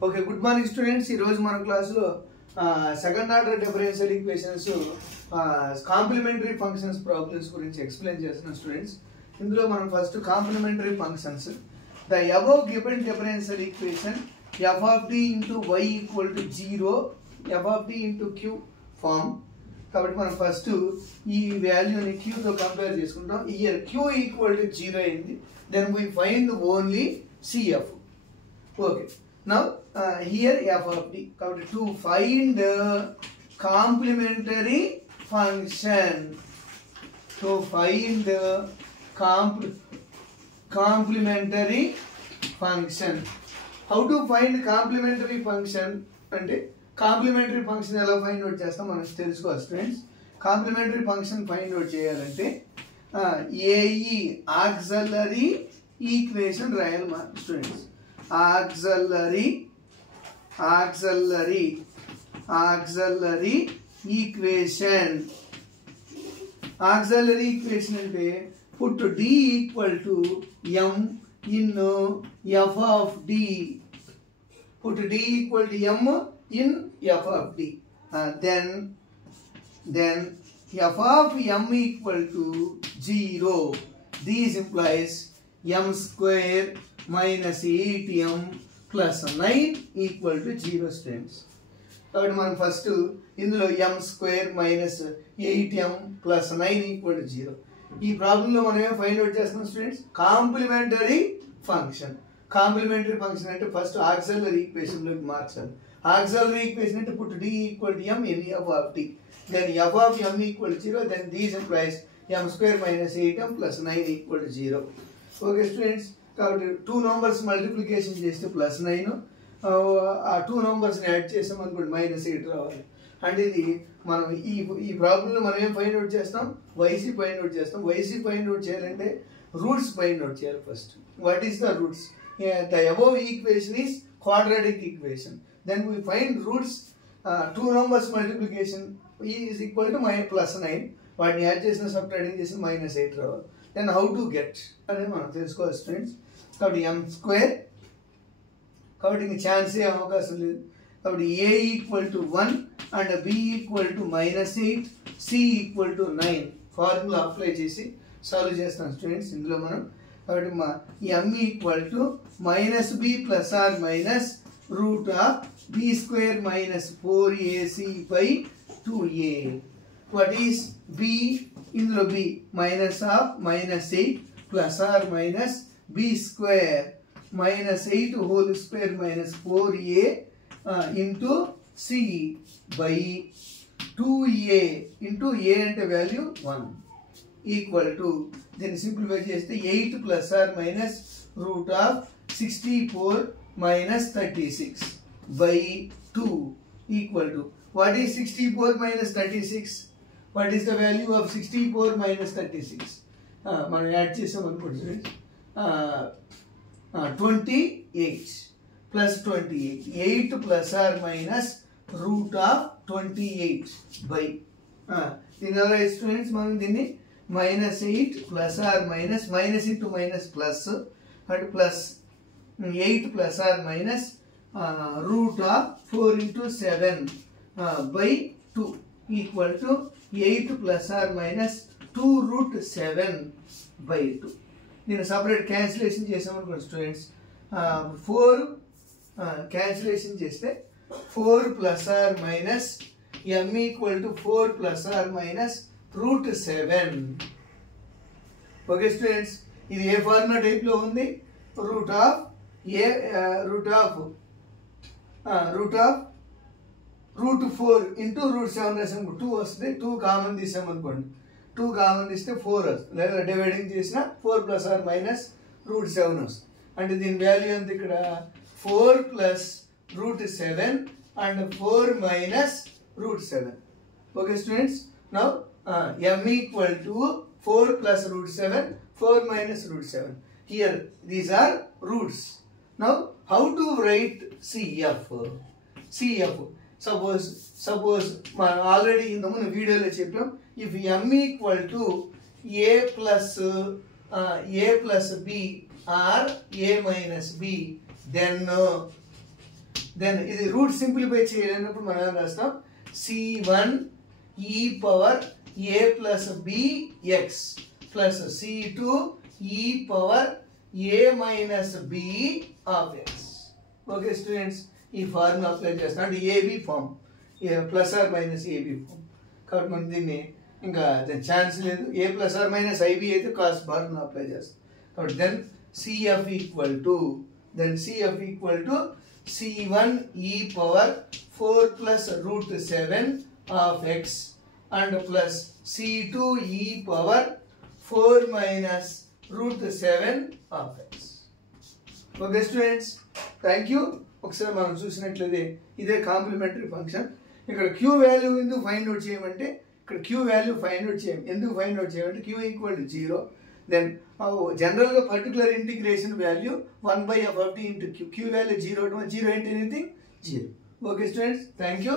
Okay, good morning students. Ee roju mana class lo second order differential equations complementary functions problems gurinchi explain chestunna students. Indulo manam first complementary functions. The above given differential equation f of t into y equal to 0, f of t into q form. కాబట్టి మనం first ఈ వాల్యూని q తో compare చేసుకుంటాం. Here q equal to 0 అయింది. Then we find only cf. Okay, now here f of t. కాబట్టి to find complementary function, to find complementary function. How to find complementary function అంటే complementary function ఎలా find out చేస్తాం మనకు తెలుసుకోవాలి students. Complementary function find out చేయాలంటే AE auxiliary equation రాయాలి మా students. Auxiliary equation. Auxiliary equation అంటే put d equal to m in f of d. Put d equal to m in f of d. Then f of m equal to 0. This implies m square minus 8m plus 9 equal to 0 students. కాబట్టి మనం first ఇందులో m square minus 8m plus 9 equal to 0. ఈ ప్రాబ్లంలో మనం ఏం find out చేస్తున్నాం students? Complementary function. Complementary function అంటే first auxiliary equation లోకి మార్చాలి. ఆక్సిలరీ ఈక్వేషన్ అంటే put d equal to m in f of t. Then f of m equal to 0. Then this implies m square minus 8m plus 9 equal to 0. Okay students, కాబట్టి 2 numbers multiplication చేస్తే plus 9, ఆ 2 నంబర్స్ని add చేసాం అనుకోండి -8 రావాలి. అంటే ఇది మనం ఈ ప్రాబ్లంలో మనం ఏం ఫైండ్ అవుట్ చేస్తాం? వైసీ ఫైండ్ అవుట్ చేస్తాం. వైసీ ఫైండ్ అవుట్ చేయాలంటే రూట్స్ ఫైండ్ అవుట్ చేయాలి first. What is the roots? The above equation is quadratic equation. Then we find roots. 2 numbers multiplication is equal to plus 9. వాటిని యాడ్ చేసిన subtracting చేసిన -8 రావాలి. Then how to get అనేది మనం తెలుసుకోవాలి students. కాబట్టి m square, కాబట్టి ఇంక ఛాన్స్ ఏ అవకాశం లేదు. కాబట్టి a equal to 1 and b equal to -8, c equal to 9 formula apply చేసి సాల్వ్ చేస్తాం స్టూడెంట్స్. ఇందులో మనం కాబట్టి మా m equal to -b plus or minus root of b square minus 4ac by 2a. What is b? ఇందులో b minus of -8 plus or minus b square minus 8 whole square minus 4a into c by 2a into a అంటే value 1 equal to దీన్ని simplify చేస్తే 8 plus or minus root of 64 minus 36 by 2 equal to what is 64 minus 36? What is the value of 64 minus 36? మనం add చేసాం అనుకోండి 28 plus 28, 8 plus or minus root of 28 by దీని ఎలా students మనం దీన్ని -8 plus or minus minus into minus plus అంటే plus 8 plus or minus root of 4 into 7 by 2 equal to 8 plus or minus 2 root 7 by 2. నేను separate cancellation చేసామనుకోండి students. 4 cancellation చేస్తే 4 plus or minus m equal to 4 plus or minus root 7. Okay students, ఇది ఏ formula type లో ఉంది? Root of root 4 into root 7 రాసాం. 2 వస్తుంది, 2 common తీసామనుకోండి. 2 common తీస్తే 4 వస్తుంది. లేదా డివైడింగ్ చేసిన 4 ప్లస్ ఆర్ మైనస్ రూట్ 7 వస్తుంది. అంటే దీని వాల్యూ ఎంత ఇక్కడ? 4 plus root 7 and 4 minus root 7. Okay students, now m equal to 4 plus root 7, 4 minus root 7. Here these are roots. Now how to write CF? Suppose మనం already ఇంతకుముందు వీడియోలో చెప్పాం. If m equal to a plus b or a minus b, then then ఇది root simplify చేయాలన్నప్పుడు మనం ఏం రాస్తాం c1 e power a plus b x plus c2 e power a minus b of x. Okay students, ఈ formula apply చేస్తాం అంటే a b form, plus or minus a b form. కాబట్టి మనం దీన్ని ఇంకా ఛాన్స్ లేదు, a plus or minus i b అయితే cos formula apply చేస్తాం. కాబట్టి then cf equal to c1 e power 4 plus root 7 of x and plus c2 e power 4 minus root 7 of x. Okay students, thank you. ఒకసారి మనం చూసినట్లయితే ఇదే complementary function. ఇక్కడ queue value ఎందుకు find out చేయమంటే ఇక్కడ క్యూ వాల్యూ ఫైండ్ అవుట్ చేయం. ఎందుకు ఫైండ్ అవుట్ చేయమంటే క్యూ ఈక్వల్ టు 0. దెన్ జనరల్గా particular integration value 1/f of t into q. Q value 0 into 0 into anything 0. Okay students, thank you.